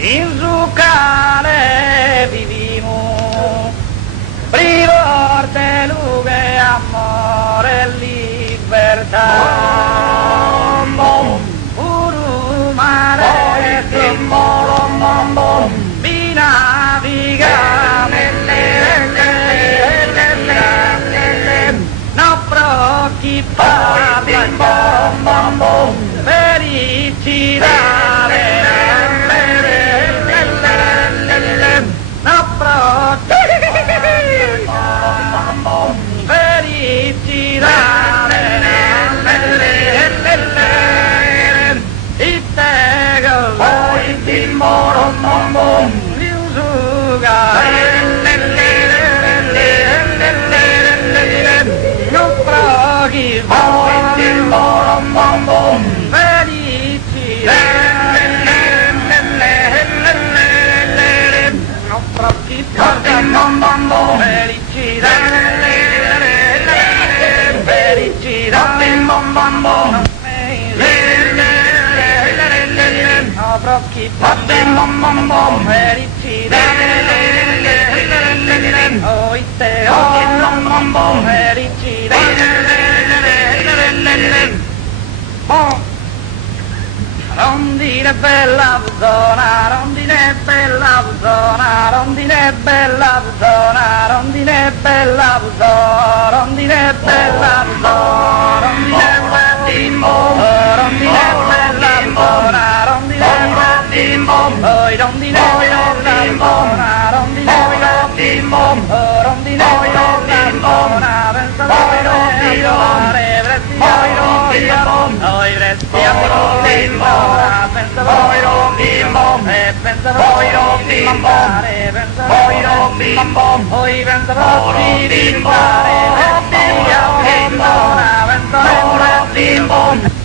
in su cane vivimo, privorte luce, amore e libertà, puru mare, mi naviga, non preoccupare, felicità. Rondine bella zona, rondine bella zona, rondine bella zona, rondine bella zona, rondine bella zona, rondine bella rondine bella zona, rondine oi rondine bella zona, rondine rondine bella zona, pensa voi noi restiamo pensa voi pensa voi pensa voi pensa voi